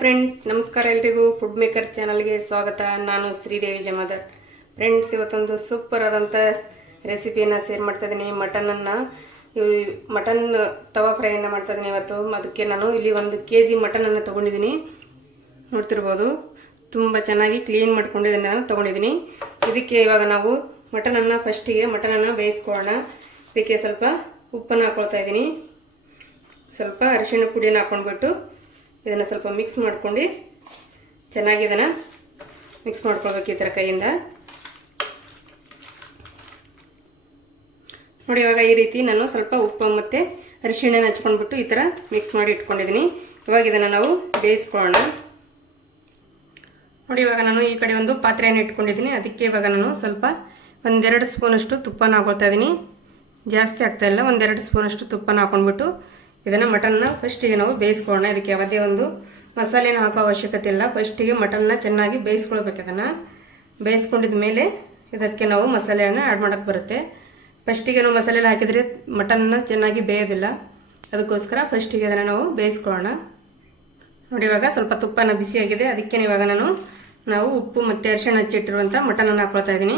Friends ನಮಸ್ಕಾರ ಎಲ್ರಿಗೂ. Food maker ಚಾನಲ್ಗೆ ಸ್ವಾಗತ. ನಾನು ಶ್ರೀದೇವಿ ಜಮಾದರ್. ಫ್ರೆಂಡ್ಸ್ ಇವತ್ತೊಂದು ಸೂಪರ್ ಆದಂಥ ರೆಸಿಪಿಯನ್ನು ಶೇರ್ ಮಾಡ್ತಾ ಇದ್ದೀನಿ. ಮಟನನ್ನು ಮಟನ್ ತವಾ ಫ್ರೈಯನ್ನು ಮಾಡ್ತಾ ಇದ್ದೀನಿ ಇವತ್ತು. ಅದಕ್ಕೆ ನಾನು ಇಲ್ಲಿ ಒಂದು ಕೆ ಜಿ ಮಟನನ್ನು ತೊಗೊಂಡಿದ್ದೀನಿ. ನೋಡ್ತಿರ್ಬೋದು. ತುಂಬ ಚೆನ್ನಾಗಿ ಕ್ಲೀನ್ ಮಾಡ್ಕೊಂಡು ಇದನ್ನು ನಾನು, ತೊಗೊಂಡಿದ್ದೀನಿ. ಇದಕ್ಕೆ ಇವಾಗ ನಾವು ಮಟನನ್ನು ಫಸ್ಟಿಗೆ ಮಟನನ್ನು ಬೇಯಿಸ್ಕೊಳ್ಳೋಣ. ಇದಕ್ಕೆ ಸ್ವಲ್ಪ ಉಪ್ಪನ್ನು ಹಾಕ್ಕೊಳ್ತಾ ಇದ್ದೀನಿ. ಸ್ವಲ್ಪ ಅರಿಶಿಣ ಪುಡಿಯನ್ನು ಹಾಕ್ಕೊಂಡ್ಬಿಟ್ಟು ಇದನ್ನು ಸ್ವಲ್ಪ ಮಿಕ್ಸ್ ಮಾಡ್ಕೊಂಡು ಚೆನ್ನಾಗಿ ಇದನ್ನು ಮಿಕ್ಸ್ ಮಾಡ್ಕೊಳ್ಬೇಕು ಈ ಥರ ಕೈಯಿಂದ. ನೋಡಿ, ಇವಾಗ ಈ ರೀತಿ ನಾನು ಸ್ವಲ್ಪ ಉಪ್ಪು ಮತ್ತು ಅರಿಶಿಣನ ಹಚ್ಕೊಂಡ್ಬಿಟ್ಟು ಈ ಥರ ಮಿಕ್ಸ್ ಮಾಡಿ ಇಟ್ಕೊಂಡಿದ್ದೀನಿ. ಇವಾಗ ಇದನ್ನು ನಾವು ಬೇಯಿಸ್ಕೊಳ್ಳೋಣ. ನೋಡಿ, ಇವಾಗ ನಾನು ಈ ಕಡೆ ಒಂದು ಪಾತ್ರೆಯನ್ನು ಇಟ್ಕೊಂಡಿದ್ದೀನಿ. ಅದಕ್ಕೆ ಇವಾಗ ನಾನು ಸ್ವಲ್ಪ ಒಂದೆರಡು ಸ್ಪೂನಷ್ಟು ತುಪ್ಪನ ಹಾಕೊಳ್ತಾ ಇದ್ದೀನಿ ಜಾಸ್ತಿ ಆಗ್ತಾ ಇಲ್ಲ. ಒಂದೆರಡು ಸ್ಪೂನಷ್ಟು ತುಪ್ಪನ ಹಾಕೊಂಡ್ಬಿಟ್ಟು ಇದನ್ನು ಮಟನ್ನ ಫಸ್ಟಿಗೆ ನಾವು ಬೇಯಿಸ್ಕೊಳ್ಳೋಣ. ಇದಕ್ಕೆ ಯಾವುದೇ ಒಂದು ಮಸಾಲೆನ ಹಾಕೋ ಅವಶ್ಯಕತೆ ಇಲ್ಲ. ಫಸ್ಟಿಗೆ ಮಟನ್ನ ಚೆನ್ನಾಗಿ ಬೇಯಿಸ್ಕೊಳ್ಬೇಕು ಅದನ್ನು ಬೇಯಿಸ್ಕೊಂಡಿದ ಮೇಲೆ ಇದಕ್ಕೆ ನಾವು ಮಸಾಲೆಯನ್ನು ಆ್ಯಡ್ ಮಾಡೋಕ್ಕೆ ಬರುತ್ತೆ. ಫಸ್ಟಿಗೆ ನಾವು ಮಸಾಲೆ ಹಾಕಿದರೆ ಮಟನ್ನ ಚೆನ್ನಾಗಿ ಬೇಯೋದಿಲ್ಲ. ಅದಕ್ಕೋಸ್ಕರ ಫಸ್ಟಿಗೆ ಅದನ್ನು ನಾವು ಬೇಯಿಸ್ಕೊಳ್ಳೋಣ. ನೋಡಿ, ಇವಾಗ ಸ್ವಲ್ಪ ತುಪ್ಪನ ಬಿಸಿಯಾಗಿದೆ. ಅದಕ್ಕೆ ಇವಾಗ ನಾನು ನಾವು ಉಪ್ಪು ಮತ್ತು ಅರಿಶಿಣ ಹಚ್ಚಿಟ್ಟಿರುವಂಥ ಮಟನನ್ನು ಹಾಕ್ಕೊಳ್ತಾ ಇದ್ದೀನಿ.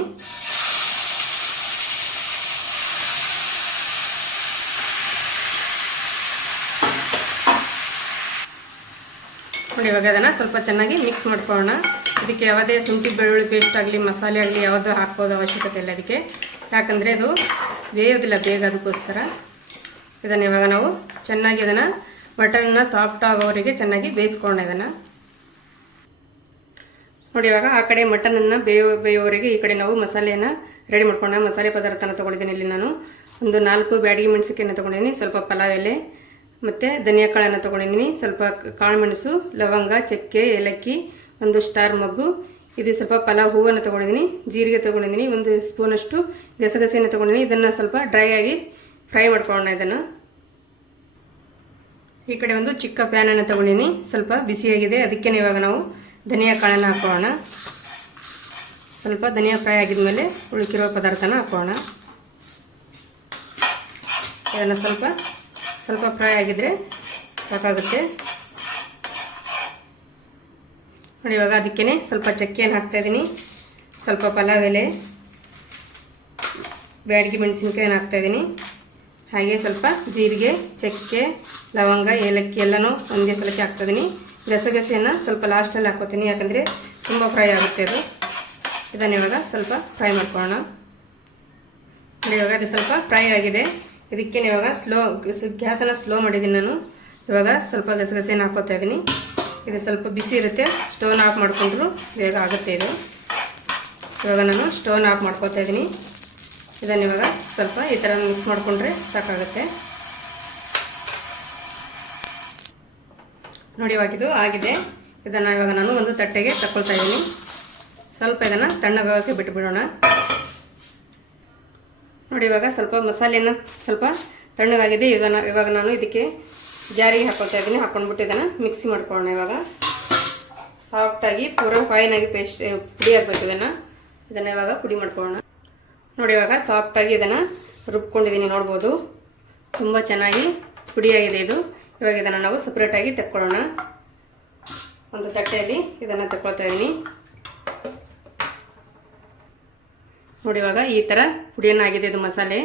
ನೋಡಿ, ಇವಾಗ ಅದನ್ನು ಸ್ವಲ್ಪ ಚೆನ್ನಾಗಿ ಮಿಕ್ಸ್ ಮಾಡ್ಕೊಳ್ಳೋಣ. ಇದಕ್ಕೆ ಯಾವುದೇ ಶುಂಠಿ, ಬೆಳ್ಳುಳ್ಳಿ ಪೇಸ್ಟ್ ಆಗಲಿ, ಮಸಾಲೆ ಆಗಲಿ ಯಾವುದೋ ಹಾಕ್ಬೋದು ಅವಶ್ಯಕತೆ ಇಲ್ಲ ಅದಕ್ಕೆ ಯಾಕಂದರೆ ಅದು ಬೇಯೋದಿಲ್ಲ ಬೇಗ ಅದಕ್ಕೋಸ್ಕರ. ಇದನ್ನು ಇವಾಗ ನಾವು ಚೆನ್ನಾಗಿ ಇದನ್ನು ಮಟನ್ನ ಸಾಫ್ಟ್ ಆಗೋವರೆಗೆ ಚೆನ್ನಾಗಿ ಬೇಯಿಸ್ಕೊಳ್ಳೋಣ ಇದನ್ನು. ನೋಡಿ, ಇವಾಗ ಆ ಕಡೆ ಮಟನನ್ನು ಬೇಯೋ, ಬೇಯೋವರೆಗೆ ಈ ಕಡೆ ನಾವು ಮಸಾಲೆಯನ್ನು ರೆಡಿ ಮಾಡ್ಕೊಂಡ ಮಸಾಲೆ ಪದಾರ್ಥನ ತೊಗೊಂಡಿದ್ದೀನಿ ಇಲ್ಲಿ ನಾನು. ಒಂದು ನಾಲ್ಕು ಬ್ಯಾಡಿಗೆ ಮೆಣಸಿಕೆಯನ್ನು ತೊಗೊಂಡಿದ್ದೀನಿ, ಸ್ವಲ್ಪ ಪಲಾವ್ ಎಲೆ, ಮತ್ತು ಧನಿಯಾ ಕಾಳನ್ನು ತೊಗೊಂಡಿದ್ದೀನಿ, ಸ್ವಲ್ಪ ಕಾಳುಮೆಣಸು ಲವಂಗ, ಚಕ್ಕೆ, ಏಲಕ್ಕಿ, ಒಂದು ಸ್ಟಾರ್ ಮಗ್ಗು, ಇದು ಸ್ವಲ್ಪ ಪಲಾವ್ ಹೂವನ್ನು ತೊಗೊಂಡಿದ್ದೀನಿ, ಜೀರಿಗೆ ತೊಗೊಂಡಿದ್ದೀನಿ, ಒಂದು ಸ್ಪೂನಷ್ಟು ಗಸಗಸೆಯನ್ನು ತಗೊಂಡಿದ್ದೀನಿ, ಇದನ್ನು ಸ್ವಲ್ಪ ಡ್ರೈ ಆಗಿ ಫ್ರೈ ಮಾಡ್ಕೊಳ್ಳೋಣ ಇದನ್ನು. ಈ ಕಡೆ ಒಂದು ಚಿಕ್ಕ ಪ್ಯಾನನ್ನು ತೊಗೊಂಡಿನಿ ಸ್ವಲ್ಪ ಬಿಸಿಯಾಗಿದೆ ಅದಕ್ಕೆ ಇವಾಗ ನಾವು ಧನಿಯಾ ಕಾಳನ್ನು ಹಾಕೋಣ. ಸ್ವಲ್ಪ ಧನಿಯಾ ಫ್ರೈ ಆಗಿದ್ಮೇಲೆ ಉಳುಕಿರುವ ಪದಾರ್ಥನ ಹಾಕೋಣ. ಇದನ್ನು ಸ್ವಲ್ಪ ಸ್ವಲ್ಪ ಫ್ರೈ ಆಗಿದ್ರೆ ಸಾಕಾಗುತ್ತೆ. ನೋಡಿ, ಇವಾಗ ಅದಕ್ಕೇ ಸ್ವಲ್ಪ ಹಾಕ್ತಾ ಹಾಕ್ತಾಯಿದ್ದೀನಿ ಸ್ವಲ್ಪ ಪಲಾವ್ ಎಲೆ, ಬ್ಯಾಡಿಗೆ ಮೆಣಸಿನ್ಕಾಯನ್ನು ಹಾಕ್ತಾಯಿದ್ದೀನಿ ಹಾಗೆ ಸ್ವಲ್ಪ ಜೀರಿಗೆ, ಚಕ್ಕೆ, ಲವಂಗ, ಏಲಕ್ಕಿ ಎಲ್ಲನೂ ಒಂದೇ ಸಲಕ್ಕೆ ಹಾಕ್ತಿದ್ದೀನಿ ಗಸಗಸೆಯನ್ನು ಸ್ವಲ್ಪ ಲಾಸ್ಟಲ್ಲಿ ಹಾಕೋತೀನಿ ಯಾಕಂದರೆ ತುಂಬ ಫ್ರೈ ಆಗುತ್ತೆ ಅದು. ಇದನ್ನು ಇವಾಗ ಸ್ವಲ್ಪ ಫ್ರೈ ಮಾಡ್ಕೊಳ್ಳೋಣ. ಇವಾಗ ಅದು ಸ್ವಲ್ಪ ಫ್ರೈ ಆಗಿದೆ. ಇದಕ್ಕೆ ಇವಾಗ ಸ್ಲೋ ಗ್ಯಾಸನ್ನು ಸ್ಲೋ ಮಾಡಿದ್ದೀನಿ ನಾನು. ಇವಾಗ ಸ್ವಲ್ಪ ಗಸಗಸೆಯನ್ನು ಹಾಕೋತಾ ಇದ್ದೀನಿ. ಇದು ಸ್ವಲ್ಪ ಬಿಸಿ ಇರುತ್ತೆ. ಸ್ಟೋನ್ ಆಫ್ ಮಾಡಿಕೊಂಡ್ರು ಬೇಗ ಆಗುತ್ತೆ ಇದು. ಇವಾಗ ನಾನು ಸ್ಟೋನ್ ಆಫ್ ಮಾಡ್ಕೋತಾ ಇದ್ದೀನಿ. ಇದನ್ನು ಇವಾಗ ಸ್ವಲ್ಪ ಈ ಥರ ಮಿಕ್ಸ್ ಮಾಡಿಕೊಂಡ್ರೆ ಸಾಕಾಗುತ್ತೆ. ನೋಡಿ ಇವಾಗ ಇದು ಆಗಿದೆ. ಇದನ್ನು ಇವಾಗ ನಾನು ಒಂದು ತಟ್ಟೆಗೆ ತಗೊಳ್ತಾ ಇದ್ದೀನಿ ಸ್ವಲ್ಪ ಇದನ್ನು ತಣ್ಣಗೋಗೋಕ್ಕೆ ಬಿಟ್ಟುಬಿಡೋಣ ನೋಡಿ ಇವಾಗ ಸ್ವಲ್ಪ ಮಸಾಲೆಯನ್ನು ಸ್ವಲ್ಪ ತಣ್ಣಗಾಗಿದೆ. ಇವಾಗ ಇವಾಗ ನಾನು ಇದಕ್ಕೆ ಜಾರಿಗೆ ಹಾಕ್ಕೊಳ್ತಾ ಇದ್ದೀನಿ ಹಾಕ್ಕೊಂಡ್ಬಿಟ್ಟು ಇದನ್ನು ಮಿಕ್ಸಿ ಮಾಡ್ಕೊಳ್ಳೋಣ ಇವಾಗ. ಸಾಫ್ಟಾಗಿ ಪೂರ ಫೈನಾಗಿ ಪೇಸ್ಟ್ ಪುಡಿ ಆಗಬೇಕು ಇದನ್ನು. ಇದನ್ನು ಇವಾಗ ಪುಡಿ ಮಾಡ್ಕೊಳ್ಳೋಣ. ನೋಡಿ ಇವಾಗ ಸಾಫ್ಟಾಗಿ ಇದನ್ನು ರುಬ್ಕೊಂಡಿದ್ದೀನಿ ನೋಡ್ಬೋದು. ತುಂಬ ಚೆನ್ನಾಗಿ ಪುಡಿಯಾಗಿದೆ ಇದು. ಇವಾಗ ಇದನ್ನು ನಾವು ಸಪ್ರೇಟಾಗಿ ತೆಕ್ಕೊಳ್ಳೋಣ. ಒಂದು ತಟ್ಟೆಯಲ್ಲಿ ಇದನ್ನು ತಗೊಳ್ತಾ ಇದ್ದೀನಿ ನೋಡಿ ಇವಾಗ ಈ ಥರ ಪುಡಿಯನ್ನಾಗಿದೆ ಇದು ಮಸಾಲೆ.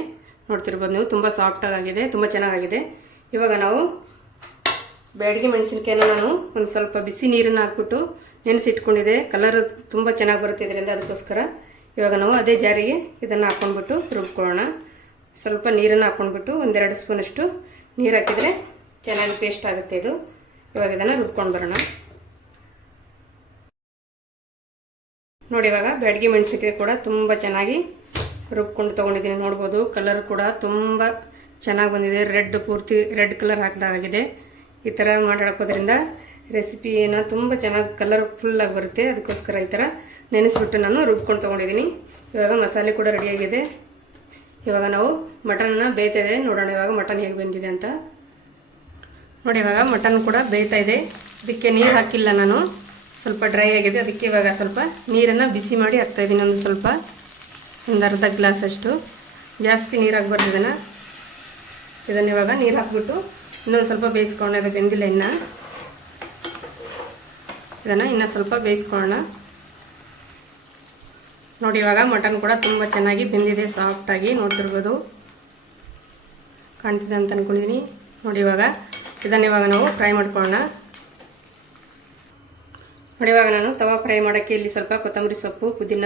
ನೋಡ್ತಿರ್ಬೋದು ನೀವು, ತುಂಬ ಸಾಫ್ಟಾಗಿದೆ ತುಂಬ ಚೆನ್ನಾಗಿದೆ ಇವಾಗ ನಾವು ಬೇಡಿಗೆ ಮೆಣಸಿನ್ಕಾಯಿನ ನಾನು ಒಂದು ಸ್ವಲ್ಪ ಬಿಸಿ ನೀರನ್ನು ಹಾಕ್ಬಿಟ್ಟು ನೆನೆಸಿಟ್ಕೊಂಡಿದೆ. ಕಲರ್ ತುಂಬ ಚೆನ್ನಾಗಿ ಬರುತ್ತೆ ಇದರಿಂದ ಅದಕ್ಕೋಸ್ಕರ. ಇವಾಗ ನಾವು ಅದೇ ಜಾರಿಗೆ ಇದನ್ನು ಹಾಕ್ಕೊಂಡ್ಬಿಟ್ಟು ರುಬ್ಕೊಳ್ಳೋಣ. ಸ್ವಲ್ಪ ನೀರನ್ನು ಹಾಕ್ಕೊಂಡ್ಬಿಟ್ಟು ಒಂದೆರಡು ಸ್ಪೂನಷ್ಟು ನೀರು ಹಾಕಿದರೆ ಚೆನ್ನಾಗಿ ಪೇಸ್ಟ್ ಆಗುತ್ತೆ ಇದು. ಇವಾಗ ಇದನ್ನು ರುಬ್ಕೊಂಡು ಬರೋಣ. ನೋಡಿ, ಇವಾಗ ಬ್ಯಾಡ್ಗೆ ಮೆಣಸಿನ್ಕಾಯಿ ಕೂಡ ತುಂಬ ಚೆನ್ನಾಗಿ ರುಬ್ಕೊಂಡು ತೊಗೊಂಡಿದ್ದೀನಿ. ನೋಡ್ಬೋದು ಕಲರ್ ಕೂಡ ತುಂಬ ಚೆನ್ನಾಗಿ ಬಂದಿದೆ. ರೆಡ್ ಪೂರ್ತಿ ರೆಡ್ ಕಲರ್ ಹಾಕಿದಾಗಿದೆ. ಈ ಥರ ಮಾಡಾಡ್ಕೋದ್ರಿಂದ ರೆಸಿಪಿ ಏನೋ ತುಂಬ ಚೆನ್ನಾಗಿ ಕಲರ್ ಫುಲ್ಲಾಗಿ ಬರುತ್ತೆ. ಅದಕ್ಕೋಸ್ಕರ ಈ ಥರ ನೆನೆಸ್ಬಿಟ್ಟು ನಾನು ರುಬ್ಕೊಂಡು ತೊಗೊಂಡಿದ್ದೀನಿ. ಇವಾಗ ಮಸಾಲೆ ಕೂಡ ರೆಡಿಯಾಗಿದೆ ಇವಾಗ ನಾವು ಮಟನನ್ನು ಬೇಯ್ತಾ ಇದೆ. ನೋಡೋಣ ಇವಾಗ ಮಟನ್ ಹೇಗೆ ಬಂದಿದೆ ಅಂತ. ನೋಡಿ, ಇವಾಗ ಮಟನ್ ಕೂಡ ಬೇಯ್ತಾ ಇದೆ. ಇದಕ್ಕೆ ನೀರು ಹಾಕಿಲ್ಲ ನಾನು. ಸ್ವಲ್ಪ ಡ್ರೈ ಆಗಿದೆ. ಅದಕ್ಕೆ ಇವಾಗ ಸ್ವಲ್ಪ ನೀರನ್ನು ಬಿಸಿ ಮಾಡಿ ಹಾಕ್ತಾಯಿದ್ದೀನಿ ಒಂದು ಸ್ವಲ್ಪ. ಒಂದು ಅರ್ಧ ಗ್ಲಾಸ್ ಅಷ್ಟು. ಜಾಸ್ತಿ ನೀರು ಹಾಕ್ಬಾರ್ದು ಇದನ್ನು. ಇದನ್ನು ಇವಾಗ ನೀರು ಹಾಕ್ಬಿಟ್ಟು ಇನ್ನೊಂದು ಸ್ವಲ್ಪ ಬೇಯಿಸ್ಕೊಳ್ಳೋಣ. ಅದು ಬೆಂದಿಲ್ಲ ಇನ್ನು. ಇದನ್ನು ಇನ್ನೂ ಸ್ವಲ್ಪ ಬೇಯಿಸ್ಕೊಳ್ಳೋಣ. ನೋಡಿ, ಇವಾಗ ಮಟನ್ ಕೂಡ ತುಂಬ ಚೆನ್ನಾಗಿ ಬೆಂದಿದೆ. ಸಾಫ್ಟಾಗಿ ನೋಡ್ತಿರ್ಬೋದು. ಕಾಣ್ತಿದೆ ಅಂತ ಅಂದ್ಕೊಂಡಿದ್ದೀನಿ ನೋಡಿ, ಇವಾಗ ಇದನ್ನು ಇವಾಗ ನಾವು ಫ್ರೈ ಮಾಡ್ಕೊಳ್ಳೋಣ. ನೋಡಿ, ಇವಾಗ ನಾನು ತವಾ ಫ್ರೈ ಮಾಡೋಕ್ಕೆ ಇಲ್ಲಿ ಸ್ವಲ್ಪ ಕೊತ್ತಂಬರಿ ಸೊಪ್ಪು, ಪುದೀನ,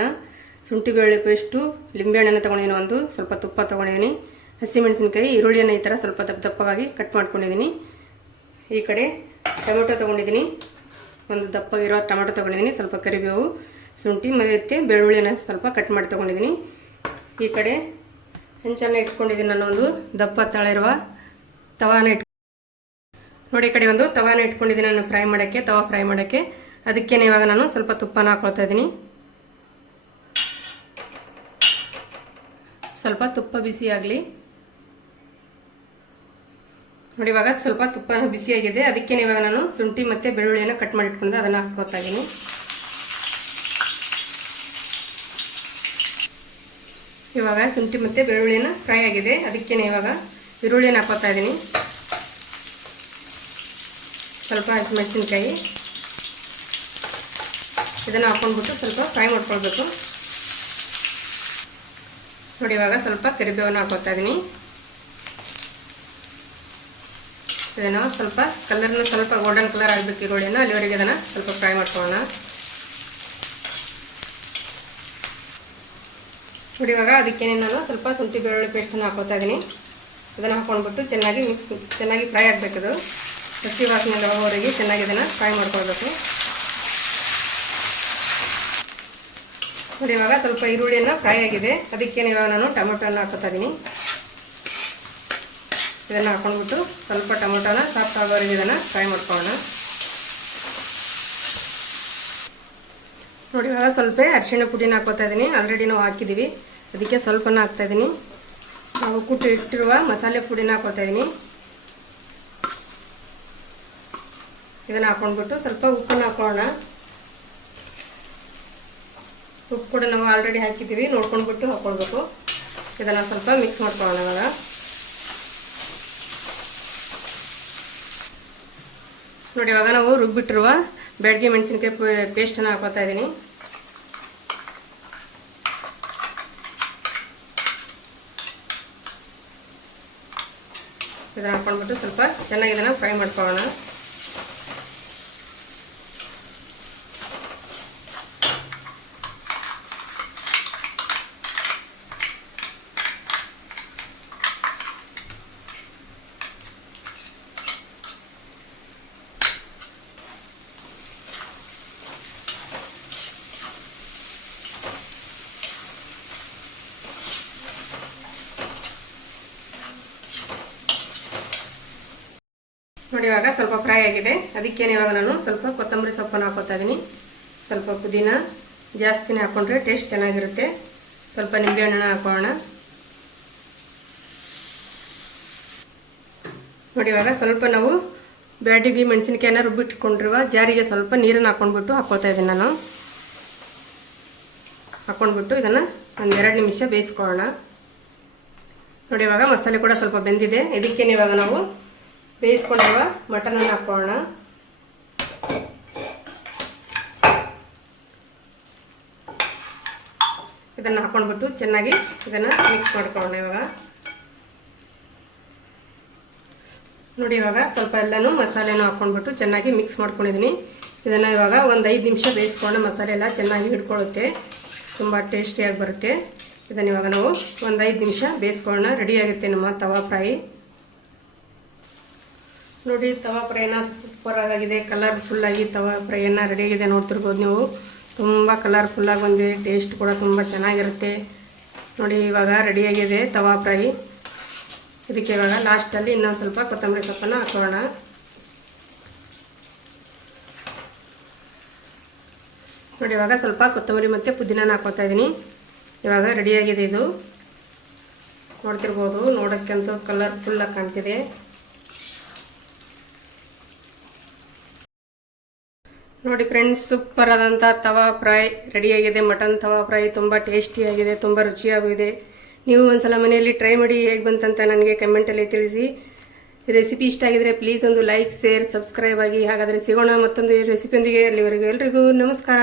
ಶುಂಠಿ ಬೆಳ್ಳುಳ್ಳಿ ಪೇಸ್ಟು, ಲಿಂಬೆಹಣ್ಣನ್ನು ತೊಗೊಂಡಿದ್ದೀನಿ ಒಂದು ಸ್ವಲ್ಪ ತುಪ್ಪ ತೊಗೊಂಡಿದ್ದೀನಿ. ಹಸಿಮೆಣಸಿನ್ಕಾಯಿ, ಈರುಳ್ಳಿಯನ್ನು ಈ ಥರ ಸ್ವಲ್ಪ ದಪ್ಪ ದಪ್ಪವಾಗಿ ಕಟ್ ಮಾಡ್ಕೊಂಡಿದ್ದೀನಿ. ಈ ಕಡೆ ಟೊಮೆಟೊ ತೊಗೊಂಡಿದ್ದೀನಿ. ಒಂದು ದಪ್ಪ ಇರೋ ಟೊಮೆಟೊ ತೊಗೊಂಡಿದ್ದೀನಿ, ಸ್ವಲ್ಪ ಕರಿಬೇವು, ಶುಂಠಿ ಮತ್ತು ಬೆಳ್ಳುಳ್ಳಿಯನ್ನು ಸ್ವಲ್ಪ ಕಟ್ ಮಾಡಿ ತೊಗೊಂಡಿದ್ದೀನಿ. ಈ ಕಡೆ ಹೆಂಚನ್ನು ಇಟ್ಕೊಂಡಿದ್ದೀನಿ ನಾನು ಒಂದು ದಪ್ಪ ತಳಿರುವ ತವಾನ ನೋಡಿ, ಈ ಕಡೆ ಒಂದು ತವಾನ ಇಟ್ಕೊಂಡಿದ್ದೀನಿ ನಾನು ಫ್ರೈ ಮಾಡೋಕ್ಕೆ, ತವಾ ಫ್ರೈ ಮಾಡೋಕ್ಕೆ. ಅದಕ್ಕೇನೆ ಇವಾಗ ನಾನು ಸ್ವಲ್ಪ ತುಪ್ಪನ ಹಾಕ್ಕೊಳ್ತಾ ಇದ್ದೀನಿ. ಸ್ವಲ್ಪ ತುಪ್ಪ ಬಿಸಿ ಆಗಲಿ. ನೋಡಿ, ಇವಾಗ ಸ್ವಲ್ಪ ತುಪ್ಪ ಬಿಸಿಯಾಗಿದೆ ಅದಕ್ಕೇನೆ ಇವಾಗ ನಾನು ಶುಂಠಿ ಮತ್ತು ಬೆಳ್ಳುಳ್ಳಿಯನ್ನು ಕಟ್ ಮಾಡಿ ಇಟ್ಕೊಂಡು ಅದನ್ನು ಹಾಕ್ಕೊಳ್ತಾ ಇದ್ದೀನಿ. ಇವಾಗ ಶುಂಠಿ ಮತ್ತು ಬೆಳ್ಳುಳ್ಳಿಯನ್ನು ಫ್ರೈ ಆಗಿದೆ. ಅದಕ್ಕೇನೆ ಇವಾಗ ಈರುಳ್ಳಿಯನ್ನು ಹಾಕೋತಾ ಇದ್ದೀನಿ. ಸ್ವಲ್ಪ ಹಸಿಮೆಣಸಿನ್ಕಾಯಿ ಇದನ್ನು ಹಾಕ್ಕೊಂಡ್ಬಿಟ್ಟು ಸ್ವಲ್ಪ ಫ್ರೈ ಮಾಡ್ಕೊಳ್ಬೇಕು. ನೋಡಿ, ಇವಾಗ ಸ್ವಲ್ಪ ಕರಿಬೇವನ್ನು ಹಾಕೋತಾ ಇದ್ದೀನಿ ಇದನ್ನು ಸ್ವಲ್ಪ ಕಲರ್ನ ಸ್ವಲ್ಪ ಗೋಲ್ಡನ್ ಕಲರ್ ಆಗಬೇಕು ಈರುಳ್ಳಿನ. ಅಲ್ಲಿವರೆಗೆ ಇದನ್ನು ಸ್ವಲ್ಪ ಫ್ರೈ ಮಾಡ್ಕೊಳ್ಳೋಣ. ನೋಡಿ, ಇವಾಗ ಅದಕ್ಕೆ ನಾನು ಸ್ವಲ್ಪ ಶುಂಠಿ ಬೆಳ್ಳುಳ್ಳಿ ಪೇಸ್ಟನ್ನು ಹಾಕೋತಾ ಇದ್ದೀನಿ ಅದನ್ನು ಹಾಕ್ಕೊಂಡ್ಬಿಟ್ಟು ಚೆನ್ನಾಗಿ ಮಿಕ್ಸ್, ಚೆನ್ನಾಗಿ ಫ್ರೈ ಆಗಬೇಕದು. ಹಸಿ ವಾಸನೆ ಬರೋವರೆಗೆ ಚೆನ್ನಾಗಿ ಇದನ್ನು ಫ್ರೈ ಮಾಡ್ಕೊಳ್ಬೇಕು. ನೋಡಿ, ಇವಾಗ ಸ್ವಲ್ಪ ಈರುಳ್ಳಿಯನ್ನು ಫ್ರೈ ಆಗಿದೆ. ಅದಕ್ಕೆ ಇವಾಗ ನಾನು ಟೊಮೊಟೊನ ಹಾಕೋತಾ ಇದ್ದೀನಿ ಇದನ್ನು ಹಾಕೊಂಡ್ಬಿಟ್ಟು ಸ್ವಲ್ಪ ಟೊಮೊಟೊನ ಸಾಫ್ಟ್ ಆಗೋವರೆಗೆ ಇದನ್ನು ಫ್ರೈ ಮಾಡ್ಕೊಳ್ಳೋಣ. ನೋಡಿ, ಇವಾಗ ಸ್ವಲ್ಪ ಅರಿಶಿಣ ಪುಡಿನ ಹಾಕೋತಾ ಇದ್ದೀನಿ ಆಲ್ರೆಡಿ ನಾವು ಹಾಕಿದ್ದೀವಿ ಅದಕ್ಕೆ ಸ್ವಲ್ಪನ ಹಾಕ್ತಾ ಇದ್ದೀನಿ ನಾವು ಕುಟ್ಟಿ ಇಟ್ಟಿರುವ ಮಸಾಲೆ ಪುಡಿನ ಹಾಕೋತಾ ಇದ್ದೀನಿ ಇದನ್ನು ಹಾಕೊಂಡ್ಬಿಟ್ಟು ಸ್ವಲ್ಪ ಉಪ್ಪನ್ನು ಹಾಕೊಳ್ಳೋಣ. ಉಪ್ಪು ಕೂಡ ನಾವು ಆಲ್ರೆಡಿ ಹಾಕಿದ್ದೀವಿ, ನೋಡ್ಕೊಂಡ್ಬಿಟ್ಟು ಹಾಕ್ಕೊಳ್ಬೇಕು ಇದನ್ನು ಸ್ವಲ್ಪ ಮಿಕ್ಸ್ ಮಾಡ್ಕೊಳ್ಳೋಣ ಇವಾಗ. ನೋಡಿ, ಇವಾಗ ನಾವು ರುಬ್ಬಿಟ್ಟಿರುವ ಬೆಳಗ್ಗೆ ಮೆಣಸಿನ್ಕಾಯಿ ಪೇಸ್ಟನ್ನು ಹಾಕೋತಾ ಇದ್ದೀನಿ. ಇದನ್ನು ಹಾಕೊಂಡ್ಬಿಟ್ಟು ಸ್ವಲ್ಪ ಚೆನ್ನಾಗಿ ಇದನ್ನು ಫ್ರೈ ಮಾಡ್ಕೊಳ್ಳೋಣ. ನೋಡಿ ಇವಾಗ ಸ್ವಲ್ಪ ಫ್ರೈ ಆಗಿದೆ. ಅದಕ್ಕೇನೆ ಇವಾಗ ನಾನು ಸ್ವಲ್ಪ ಕೊತ್ತಂಬರಿ ಸೊಪ್ಪನ್ನು ಹಾಕೋತಾ ಇದ್ದೀನಿ ಸ್ವಲ್ಪ ಪುದೀನ ಜಾಸ್ತಿನೇ ಹಾಕ್ಕೊಂಡ್ರೆ ಟೇಸ್ಟ್ ಚೆನ್ನಾಗಿರುತ್ತೆ. ಸ್ವಲ್ಪ ನಿಂಬೆಹಣ್ಣು ಹಾಕೋಣ. ನೋಡಿ ಇವಾಗ ಸ್ವಲ್ಪ ನಾವು ಬ್ಯಾಡಿಗೆ ಮೆಣಸಿನ್ಕಾಯನ್ನ ರುಬ್ಬಿಟ್ಕೊಂಡಿರುವ ಜಾರಿಗೆ ಸ್ವಲ್ಪ ನೀರನ್ನು ಹಾಕ್ಕೊಂಡ್ಬಿಟ್ಟು ಹಾಕ್ಕೊತಾ ಇದ್ದೀನಿ ನಾನು. ಹಾಕ್ಕೊಂಡ್ಬಿಟ್ಟು ಇದನ್ನು ಒಂದು ಎರಡು ನಿಮಿಷ ಬೇಯಿಸ್ಕೊಳ್ಳೋಣ. ನೋಡಿ ಇವಾಗ ಮಸಾಲೆ ಕೂಡ ಸ್ವಲ್ಪ ಬೆಂದಿದೆ. ಇದಕ್ಕೇನೆ ಇವಾಗ ನಾವು ಬೇಯಿಸ್ಕೊಂಡಿರುವ ಮಟನನ್ನು ಹಾಕೋಣ. ಇದನ್ನು ಹಾಕೊಂಡ್ಬಿಟ್ಟು ಚೆನ್ನಾಗಿ ಇದನ್ನು ಮಿಕ್ಸ್ ಮಾಡ್ಕೊಳ್ಳೋಣ ಇವಾಗ. ನೋಡಿ ಇವಾಗ ಸ್ವಲ್ಪ ಎಲ್ಲನೂ ಮಸಾಲೆನೂ ಹಾಕ್ಕೊಂಡ್ಬಿಟ್ಟು ಚೆನ್ನಾಗಿ ಮಿಕ್ಸ್ ಮಾಡ್ಕೊಂಡಿದ್ದೀನಿ. ಇದನ್ನು ಇವಾಗ ಒಂದು ಐದು ನಿಮಿಷ ಬೇಯಿಸ್ಕೊಂಡು ಮಸಾಲೆ ಎಲ್ಲ ಚೆನ್ನಾಗಿ ಹಿಡ್ಕೊಳ್ಳುತ್ತೆ. ತುಂಬ ಟೇಸ್ಟಿಯಾಗಿ ಬರುತ್ತೆ. ಇದನ್ನು ಇವಾಗ ನಾವು ಒಂದು ಐದು ನಿಮಿಷ ಬೇಯಿಸ್ಕೊಳ್ಳೋಣ. ರೆಡಿಯಾಗುತ್ತೆ ನಮ್ಮ ತವಾ ಫ್ರೈ. ನೋಡಿ, ತವಾ ಪ್ರಯಾಣ ಸೂಪರ್ ಆಗಿದೆ. ಕಲರ್ಫುಲ್ಲಾಗಿ ತವಾ ರೆಡಿ ರೆಡಿಯಾಗಿದೆ ನೋಡ್ತಿರ್ಬೋದು ನೀವು. ತುಂಬ ಕಲರ್ಫುಲ್ಲಾಗಿ ಬಂದಿದೆ ಟೇಸ್ಟ್ ಕೂಡ ತುಂಬ ಚೆನ್ನಾಗಿರುತ್ತೆ. ನೋಡಿ, ಇವಾಗ ರೆಡಿಯಾಗಿದೆ ತವಾ ಫ್ರೈ. ಇದಕ್ಕೆ ಇವಾಗ ಲಾಸ್ಟಲ್ಲಿ ಇನ್ನೊಂದು ಸ್ವಲ್ಪ ಕೊತ್ತಂಬರಿ ಸೊಪ್ಪನ್ನು ಹಾಕೋಣ. ನೋಡಿ, ಇವಾಗ ಸ್ವಲ್ಪ ಕೊತ್ತಂಬರಿ ಮತ್ತು ಪುದೀನ ಹಾಕೋತಾ ಇದ್ದೀನಿ. ಇವಾಗ ರೆಡಿಯಾಗಿದೆ ಇದು. ನೋಡ್ತಿರ್ಬೋದು, ನೋಡೋಕ್ಕಂತೂ ಕಲರ್ಫುಲ್ಲಾಗಿ ಕಾಣ್ತಿದೆ. ನೋಡಿ ಫ್ರೆಂಡ್ಸ್ ಸೂಪರ್ ಆದಂಥ ತವಾ ಫ್ರೈ ರೆಡಿಯಾಗಿದೆ ಮಟನ್ ತವಾ ಫ್ರೈ ತುಂಬ ಟೇಸ್ಟಿಯಾಗಿದೆ ತುಂಬ ರುಚಿಯಾಗಿದೆ ನೀವು ಒಂದ್ಸಲ ಮನೆಯಲ್ಲಿ ಟ್ರೈ ಮಾಡಿ ಹೇಗೆ ಬಂತಂತ ನನಗೆ ಕಮೆಂಟಲ್ಲಿ ತಿಳಿಸಿ. ರೆಸಿಪಿ ಇಷ್ಟ ಆಗಿದ್ರೆ ಪ್ಲೀಸ್ ಒಂದು ಲೈಕ್ ಶೇರ್ ಸಬ್ಸ್ಕ್ರೈಬ್ ಆಗಿ ಹಾಗಾದರೆ ಸಿಗೋಣ ಮತ್ತೊಂದು ರೆಸಿಪಿಯೊಂದಿಗೆ ಅಲ್ಲಿವರೆಗೂ ಎಲ್ರಿಗೂ ನಮಸ್ಕಾರ.